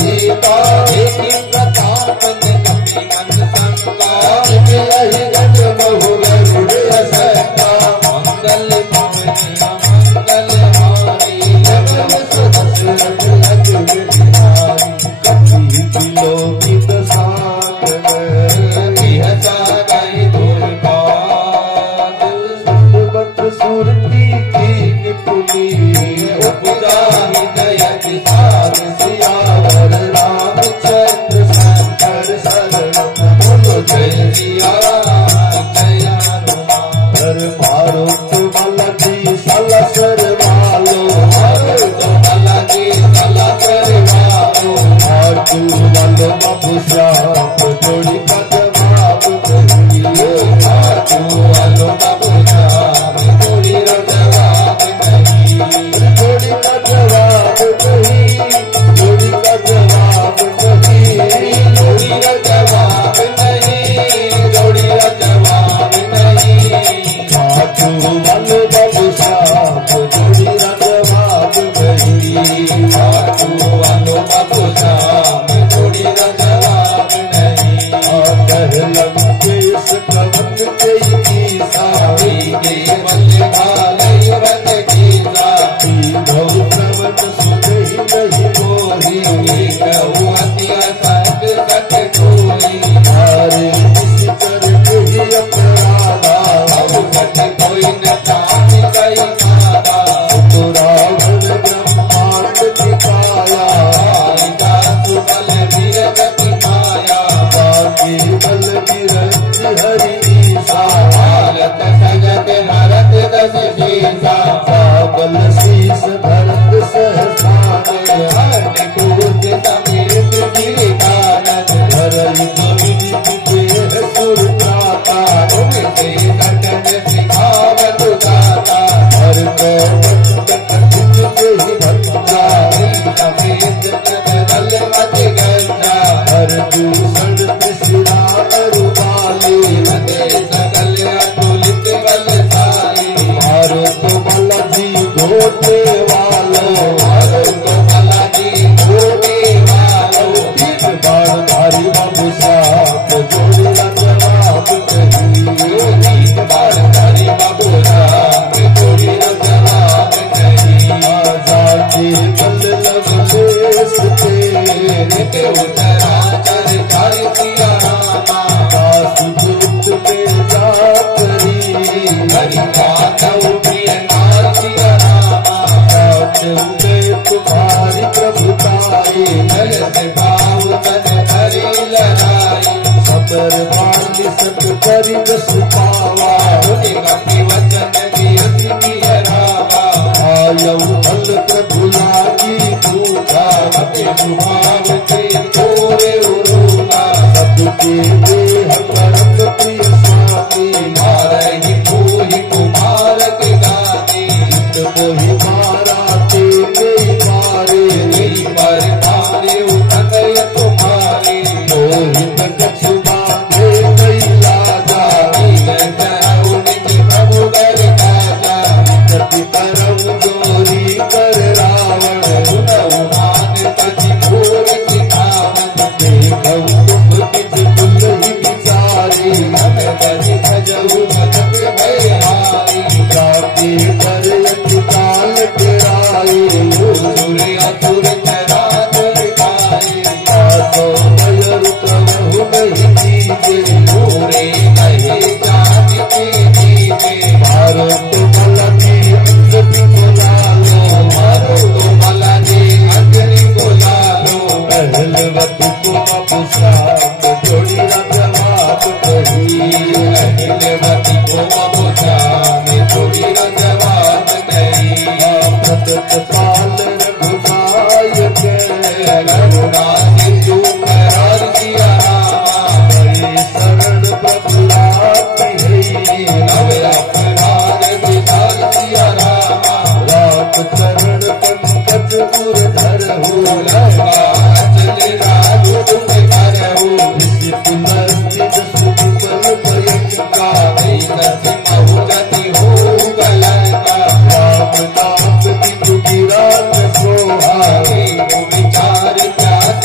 जीता देखी प्रताप ने कपि मन संगा मिलहि गज बहु गरुड़ सका मंगल पावनी मंगल हारी जगन सुदशरथ लक्ष्मी बिहारी कपि विलोकित सागर बिहसा गई दुर्बाद सुरबत सुरती की निपुणी उपजा हृदय विशाल सियावर रामचंद्र शंकर शरण बोलो जय सिया जय हनुमान मारो तुम्हारा जी सलसर वालो मारो तुम्हारा जी सलसर वालो और तू वालो बाबू श्याम जोड़ी का जवाब नहीं तू वालो बाबू श्याम जोड़ी का जवाब नहीं जोड़ी का जवाब नहीं जोड़ी का जवाब नहीं जोड़ी का जवाब नहीं जोड़ी का जवाब नहीं तू वालो बाबू श्याम जोड़ी का जवाब नहीं तू वालो बाबू श्याम जोड़ी का जवाब नहीं कहलम के इस कवन के की सारी के बल भालई रंग की साथी धौ कवन सुनहि नहीं मोही कहु अतिया सत सत कोई हारे किसी कर ही अपराधा अब सत कोई न जान कई मारा तो रावण ब्रह्मांड दिखाया सुबल वीरगति माया बाकी बल विरज हरि भारत सजत भरत दस शीसा बल शीस भरत सहसाने हरि कूद समेत गिरिकानन हरहि कवि सुरता उनके कटन सिखावत गाता हर ही भक्ता सफेद दल मत गंगा हर दूषण त्रिशिरा रुमाली मते सकल अतुलित बलशाली मारो तो बालाजी घोटे वालो मारो तो बालाजी घोटे वालो एक बार भारी बाबू साहब जोड़ी जवाब नहीं एक बार भारी बाबू साहब जोड़ी जवाब नहीं आजादी बल लवलेश के उतरा चर कर किया रामा काशी में जा करी हरि माधव प्रिय नार किया रामा में तुम्हारी प्रभुताई जगत भाव तन हरि लड़ाई सबर बांध सत करी दस पावा मुनि कपि वचन की अति किया रामा आयौ फल प्रभु लागी पूजा कपि सुभाव के तोरे उरूना सबके देह करत प्रिय स्वामी मारहि पूहि कुमार के गाने मोहि मारा ते मारे नहीं पर मारे उतय तुम्हारे मोहित कछु बांधे कई लाजा प्रभु कर काजा कति परम जोरी कर रावण मान तज घोर सिखावन देखौ तुम किछ तुलहि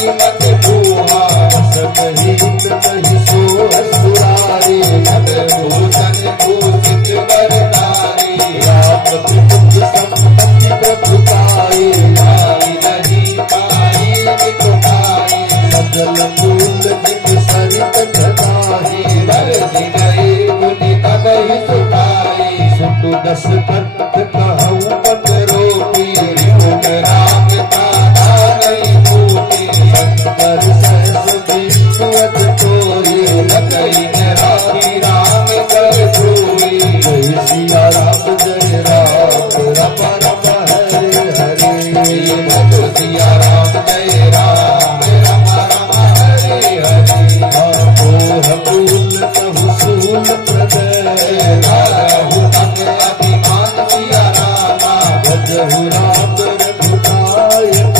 जाति मत भूहा सकहित कहि सो असुरारी सब भूषण भूषित बर नारी रापति पुत्र संपत्ति प्रभुताई नारी नहीं पाई विकुमाई सजल मूल जिन सरित घटाई बर जिनई मुनि तब ही सुखाई सुटु दस कंठ कहूँ पत रोटी रिपुन राम तारा नहीं फूटी शंकर सहस विष्णुवत तोरी लगई राखी राम कर धोई जय सिया राम जय राम रम रम हरे हरे मधु सिया राम जय राम रम रम हरे हरे आपोह मूल कहु सूल प्रदय राहु तंग अभिमान सिया रामा भजहु राम रघुनायक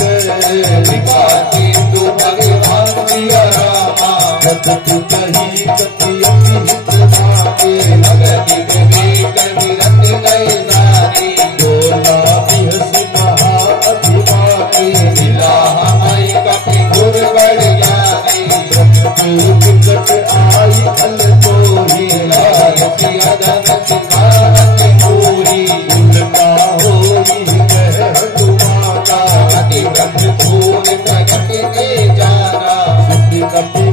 लिखाती तू भगवान सिया रामा कथि कही कथि अति प्रसादे लगति विवेक विरत नय सारी बोला बिहसि महा अभिमानी मिला हमारी कपि घुर बढ़ ज्ञानी विकट आई फल तोही लायसी अदन सिखारत पूरी उनका होई कह हनुमाना अति ब्रह्म खून प्रकट के जाना सुखी कपि